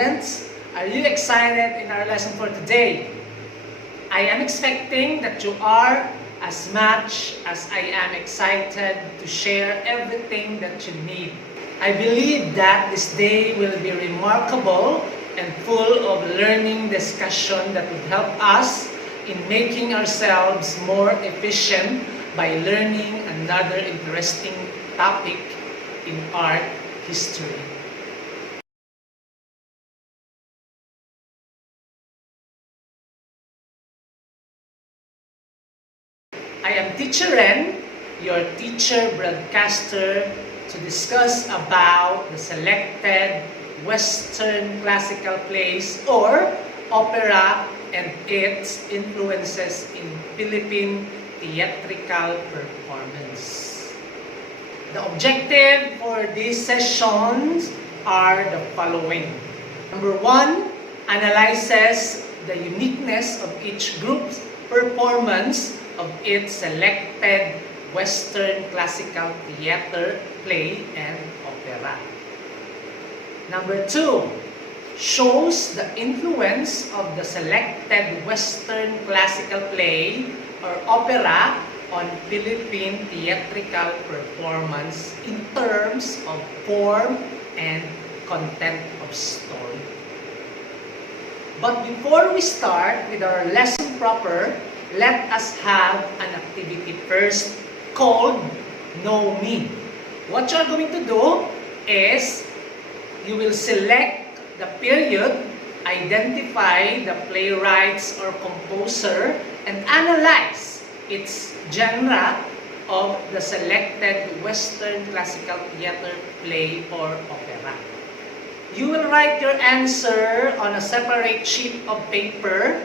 students, are you excited in our lesson for today? I am expecting that you are as much as I am excited to share everything that you need. I believe that this day will be remarkable and full of learning discussion that would help us in making ourselves more efficient by learning another interesting topic in art history. I am Teacher Ren, your teacher broadcaster, to discuss about the selected Western classical plays or opera and its influences in Philippine theatrical performance. The objective for these sessions are the following. Number 1, analyzes the uniqueness of each group's performance of its selected Western classical theater, play, and opera. Number 2, shows the influence of the selected Western classical play or opera on Philippine theatrical performance in terms of form and content of story. But before we start with our lesson proper, let us have an activity first called Know Me. What you're going to do is you will select the period, identify the playwrights or composer, and analyze its genre of the selected Western classical theater, play, or opera. You will write your answer on a separate sheet of paper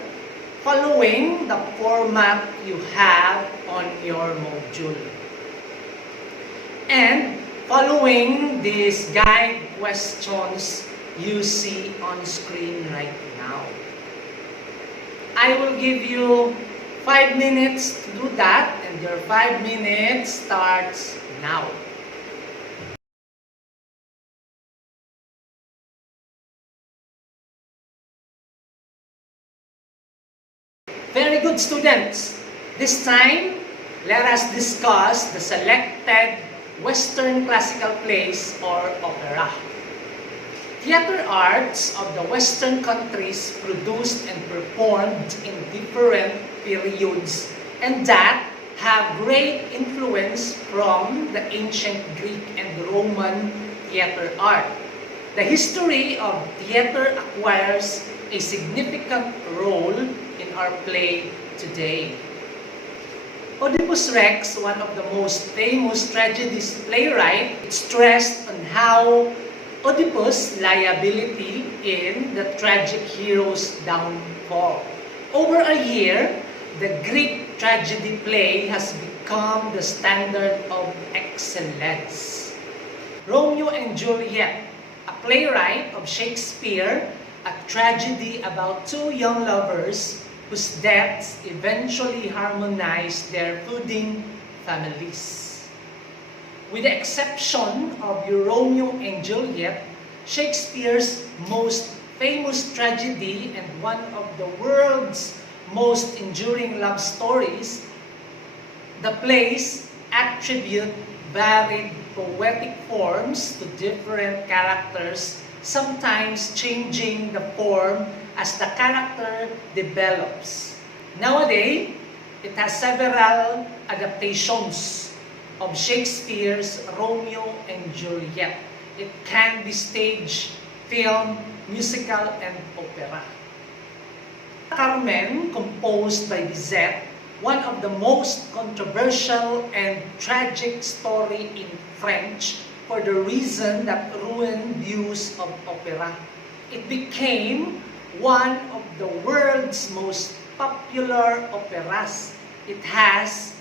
following the format you have on your module. And following these guide questions you see on screen right now. I will give you 5 minutes to do that, and your 5 minutes starts now. Very good, students. This time, let us discuss the selected Western classical plays or opera. Theater arts of the Western countries produced and performed in different periods and that have great influence from the ancient Greek and Roman theater art. The history of theater acquires a significant role in our play today. Oedipus Rex, one of the most famous tragedies playwright, stressed on how Oedipus' liability in the tragic hero's downfall. Over a year, the Greek tragedy play has become the standard of excellence. Romeo and Juliet, a playwright of Shakespeare, a tragedy about two young lovers whose deaths eventually harmonized their founding families. With the exception of your Romeo and Juliet, Shakespeare's most famous tragedy and one of the world's most enduring love stories, the plays attribute varied poetic forms to different characters, sometimes changing the form as the character develops. Nowadays, it has several adaptations of Shakespeare's Romeo and Juliet. It can be stage, film, musical, and opera. Carmen, composed by Bizet, one of the most controversial and tragic story in French for the reason that ruined views of opera. It became one of the world's most popular operas. It has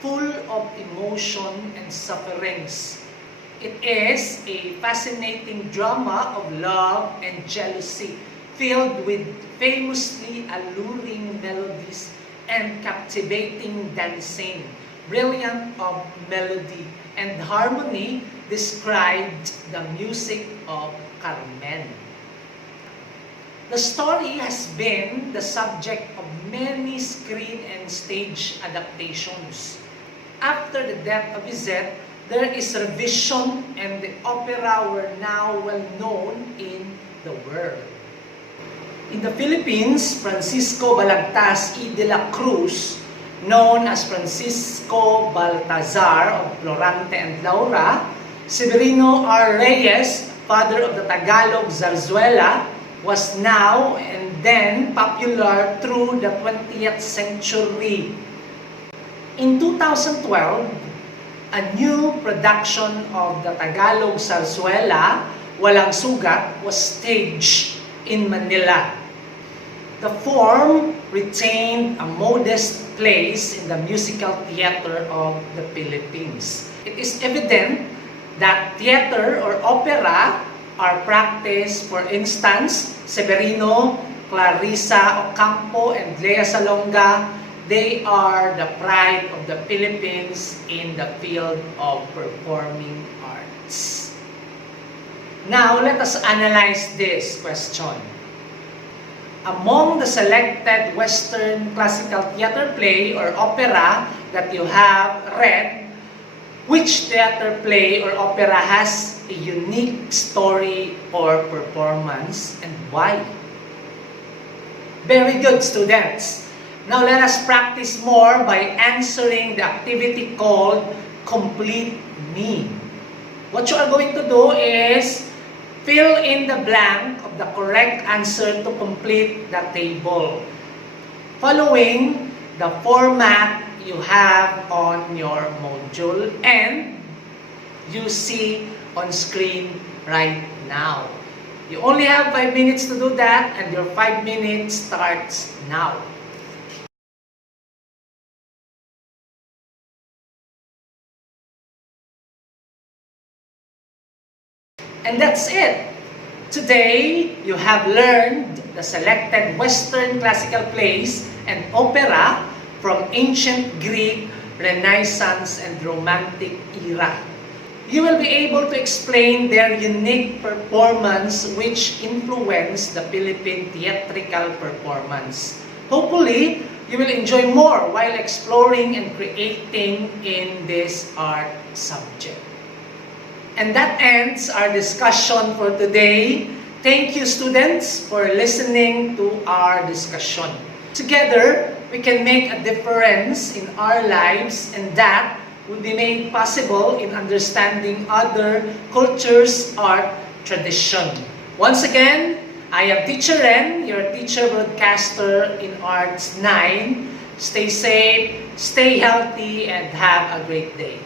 full of emotion and sufferings. It is a fascinating drama of love and jealousy, filled with famously alluring melodies and captivating dancing. Brilliant of melody and harmony described the music of Carmen. The story has been the subject of many screen and stage adaptations. After the death of Bizet, there is revision and the opera were now well known in the world. In the Philippines, Francisco Balagtas y de la Cruz, known as Francisco Baltazar of Florante and Laura, Severino R. Reyes, father of the Tagalog zarzuela, was now and then popular through the 20th century. In 2012, a new production of the Tagalog zarzuela, Walang Sugat, was staged in Manila. The form retained a modest place in the musical theater of the Philippines. It is evident that theater or opera are practiced. For instance, Severino, Clarissa Ocampo, and Lea Salonga, they are the pride of the Philippines in the field of performing arts. Now, let us analyze this question. Among the selected Western classical theater play or opera that you have read, which theater play or opera has a unique story or performance and why? Very good, students. Now let us practice more by answering the activity called Complete Me. What you are going to do is fill in the blank of the correct answer to complete the table, following the format you have on your module and you see on screen right now. You only have 5 minutes to do that and your 5 minutes starts now. And that's it. Today, you have learned the selected Western classical plays and opera from ancient Greek, Renaissance, and Romantic era. You will be able to explain their unique performance which influenced the Philippine theatrical performance. Hopefully, you will enjoy more while exploring and creating in this art subject. And that ends our discussion for today. Thank you, students, for listening to our discussion. Together, we can make a difference in our lives, and that will be made possible in understanding other cultures, art, tradition. Once again, I am Teacher Ren, your teacher broadcaster in Arts 9. Stay safe, stay healthy, and have a great day.